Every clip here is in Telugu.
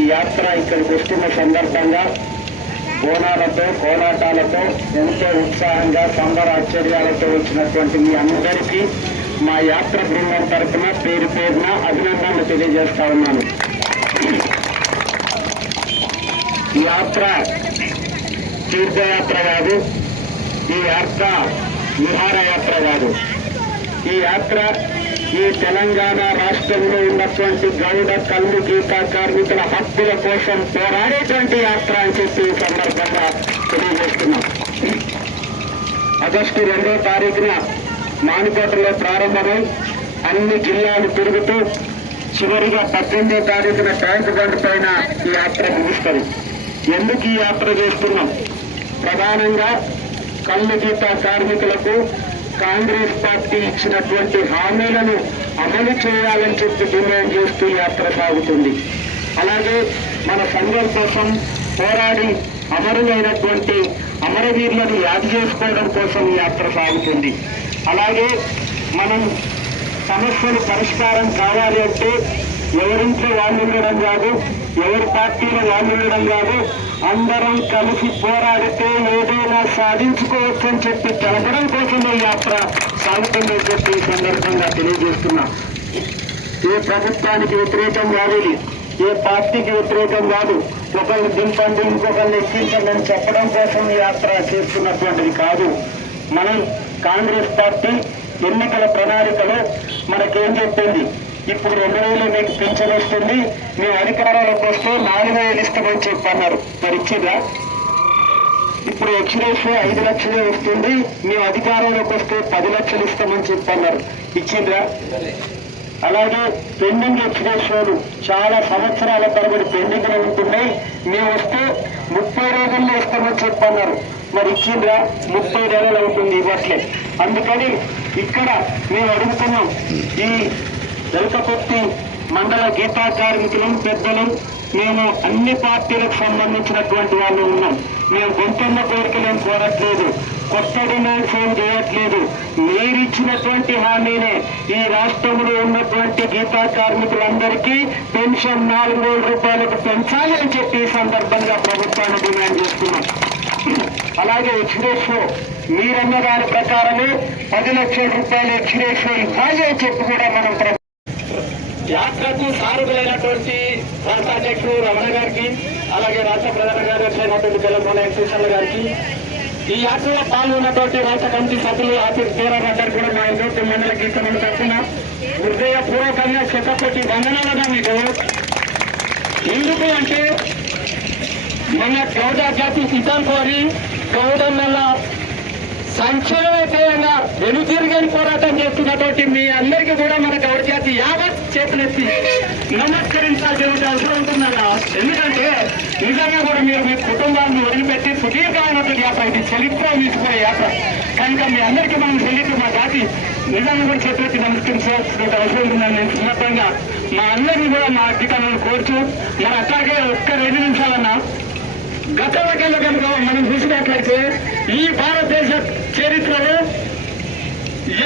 ఈ యాత్ర ఇక్కడికి వస్తున్న సందర్భంగా బోనాలతో కోలాటాలతో ఎంతో ఉత్సాహంగా సంబరాశ్చర్యాలతో వచ్చినటువంటి మీ అందరికీ మా యాత్ర బృందం తరఫున పేరు పేరున అభినందనలు తెలియజేస్తా ఉన్నాను. ఈ యాత్ర తీర్థయాత్ర కాదు, ఈ యాత్ర విహారయాత్ర కాదు. ఈ యాత్ర ఈ తెలంగాణ రాష్ట్రంలో ఉన్నటువంటి గౌడ కల్లు గీతా కార్మికుల హక్కుల కోసం పోరాడేటువంటి యాత్ర అని చెప్పి ఈ సందర్భంగా తెలియజేస్తున్నాం. ఆగస్టు 2వ తారీఖున మానుకోటలో ప్రారంభమై అన్ని జిల్లాలు తిరుగుతూ చివరిగా 18వ తారీఖున ట్యాంక్ బండ్ పైన ఈ యాత్ర ముగుస్తుంది. ఎందుకు ఈ యాత్ర చేస్తున్నాం? ప్రధానంగా కల్లు గీతా కార్మికులకు కాంగ్రెస్ పార్టీ ఇచ్చినటువంటి హామీలను అమలు చేయాలని చెప్పి డిమాండ్ చేస్తూ యాత్ర సాగుతుంది. అలాగే మన సంఘం కోసం పోరాడి అమరులైనటువంటి అమరవీరులను యాద చేసుకోవడం కోసం ఈ యాత్ర సాగుతుంది. అలాగే మనం సమస్యలు పరిష్కారం కావాలి అంటే ఎవరింట్లో వాళ్ళు ఉండడం కాదు, ఎవరి పార్టీలో వాళ్ళు ఉండడం కాదు, అందరం కలిసి పోరాడితే ఏదైనా సాధించుకోవచ్చని చెప్పి తెలపడం కోసమే యాత్ర సాగుతుందని చెప్పి ఈ సందర్భంగా తెలియజేస్తున్నా. ఏ ప్రభుత్వానికి వ్యతిరేకం కాదు, ఏ పార్టీకి వ్యతిరేకం కాదు. ఒకరిని దింపండి, ఇంకొకరిని ఎక్కించండి అని చెప్పడం కోసం ఈ యాత్ర చేస్తున్నటువంటిది కాదు. మనం కాంగ్రెస్ పార్టీ ఎన్నికల ప్రణాళికలో మనకేం చెప్పింది? ఇప్పుడు 2,000 మీకు పింఛన్ వస్తుంది, మేము అధికారాలకు వస్తే 4,000 ఇస్తామని చెప్పన్నారు. మరి ఇచ్చిందా? ఇప్పుడు ఎక్స్రేషియో 5 లక్షలే వస్తుంది, మేము అధికారంలోకి వస్తే 10 లక్షలు ఇస్తామని చెప్పన్నారు. ఇచ్చిందా? అలాగే పెండింగ్ ఎక్స్రేషియోలు చాలా సంవత్సరాల తరబడి పెండింగ్ లో ఉంటున్నాయి, మేము వస్తే 30 రోజుల్లో ఇస్తామని చెప్పన్నారు. మరి ఇచ్చిందా? 30 రోజులు అవుతుంది, ఇవ్వట్లే. అందుకని ఇక్కడ మేము అడుగుతున్నాం, ఈ వెల్కపర్తి మండల గీతా కార్మికులు పెద్దలు మేము అన్ని పార్టీలకు సంబంధించినటువంటి వాళ్ళు ఉన్నాం. మేము గొంతున్న కోరికలేం కోరట్లేదు, కొత్త డిమాండ్స్ ఏం చేయట్లేదు. మీరిచ్చినటువంటి హామీనే ఈ రాష్ట్రంలో ఉన్నటువంటి గీతా కార్మికులందరికీ పెన్షన్ 4,000 రూపాయలకు పెంచాలి అని చెప్పి ఈ సందర్భంగా ప్రభుత్వాన్ని డిమాండ్ చేస్తున్నాం. అలాగే ఎక్స్రేషో మీరన్న దాని ప్రకారమే 10 లక్షల రూపాయల ఎక్స్రేషో ఇవ్వాలి అని చెప్పి కూడా మనం యాత్రకు సారథులైనటువంటి రాష్ట్ర అధ్యక్షుడు రమణ గారికి, అలాగే రాష్ట్ర ప్రధాన కార్యదర్శి అయినటువంటి తెలంగాణ ఎన్సీసీల గారికి, ఈ యాత్రలో పాల్గొన్నటువంటి రాష్ట్ర కమిటీ సభ్యులు ఆఫీస్ పేరాలందరూ కూడా మా ఇంటి మండల గీతమంది తరఫున హృదయపూర్వకంగా శతకోటి వందనాలుగా మీకు. ఎందుకు అంటే మన గౌడ జాతి హితం కోరి గౌడన్నల సంక్షేమపేయంగా వెనుతిరిగని పోరాటం చేస్తున్నటువంటి మీ అందరికీ కూడా మన గౌడ జాతి యావత్ చేతులెత్తి నమస్కరించాల్సిన అవసరం ఉంటున్నారా? ఎందుకంటే నిజంగా కూడా మీరు మీ కుటుంబాన్ని వదిలిపెట్టి సుదీర్ఘమైనటువంటి యాత్ర, ఇది చరిత్ర తీసుకునే యాత్ర కనుక మీ అందరికీ మనం తెలియదు. మా జాతి నిజంగా కూడా చేతులెత్తి నమస్కరించాల్సిన అవసరం ఉంటుందని నేను సందర్భంగా మా అందరినీ కూడా మా అధికారులను కోరుచు. మరి అట్లాగే ఒక్క 2 నిమిషాలన్నా గతంలో కనుక మనం చూసినట్లయితే ఈ భారతదేశ చరిత్రలో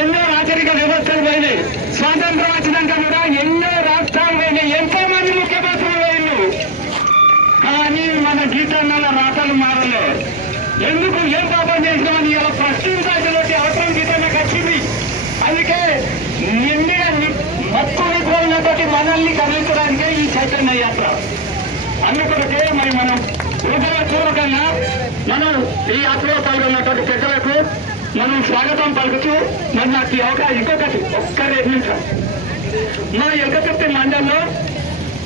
ఎన్నో రాజరిక వ్యవస్థలు పోయినాయి. స్వాతంత్రం వచ్చినాక కూడా ఎన్నో రాష్ట్రాలు పోయినాయి, ఎంతో మంది ముఖ్యమంత్రులు పోయినారు. కానీ మన గీతన్నల రాతలు మారలే. ఎందుకు? ఏం పాపం చేసినామని ఇలా ప్రశ్నించాల్సినటువంటి అవసరం గీతన్నకు వచ్చింది. అందుకే నిండిన మత్తు విధులైనటువంటి మనల్ని కదిలించడానికే ఈ చైతన్య యాత్ర. అందుకొరకే మరి మనం హృదయపూర్వకంగా మనం ఈ యాత్రలో పాల్గొన్నటువంటి పెద్దలకు మనం స్వాగతం పలుకుతూ మరి నాకు ఈ అవకాశం ఇంకొకటి ఒక్క 2 నిమిషం. మా ఎల్కతుర్తి మండలంలో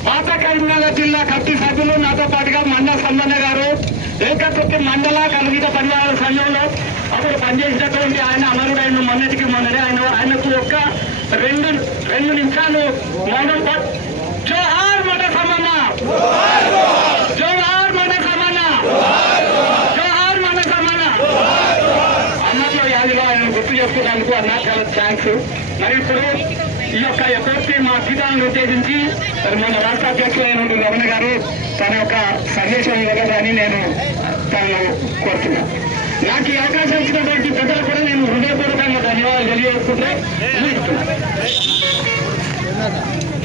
పాత కరీంనగర్ జిల్లా కమిటీ సభ్యులు నాతో పాటుగా మండల సంబంధ గారు ఎల్కతుర్తి మండల కలుగిత పరివార సంఘంలో అప్పుడు పనిచేసినటువంటి ఆయన అమరుడైన మొన్ననే ఆయనకు ఒక్క 2 నిమిషాలు మౌనం జోహార్ మన సంబంధ, జోహార్ మన సంబంధ, జోహార్ మన సంబంధ అన్నట్లో యాదిలో ఆయన గుర్తు చేసుకోవడానికి అన్నా చాలా థ్యాంక్స్. మరి ఇప్పుడు ఈ యొక్క ఎప్పటికీ మా గీతాలను ఉద్దేశించి మరి మన రాష్ట్ర అధ్యక్షులైన రమణ గారు తన యొక్క సందేశం ఇవ్వగలని నేను తనను కోరుతున్నాను. నాకు ఈ అవకాశం ఇచ్చినటువంటి పెద్దలు కూడా నేను హృదయపూర్వకంగా ధన్యవాదాలు తెలియజేసుకుంటే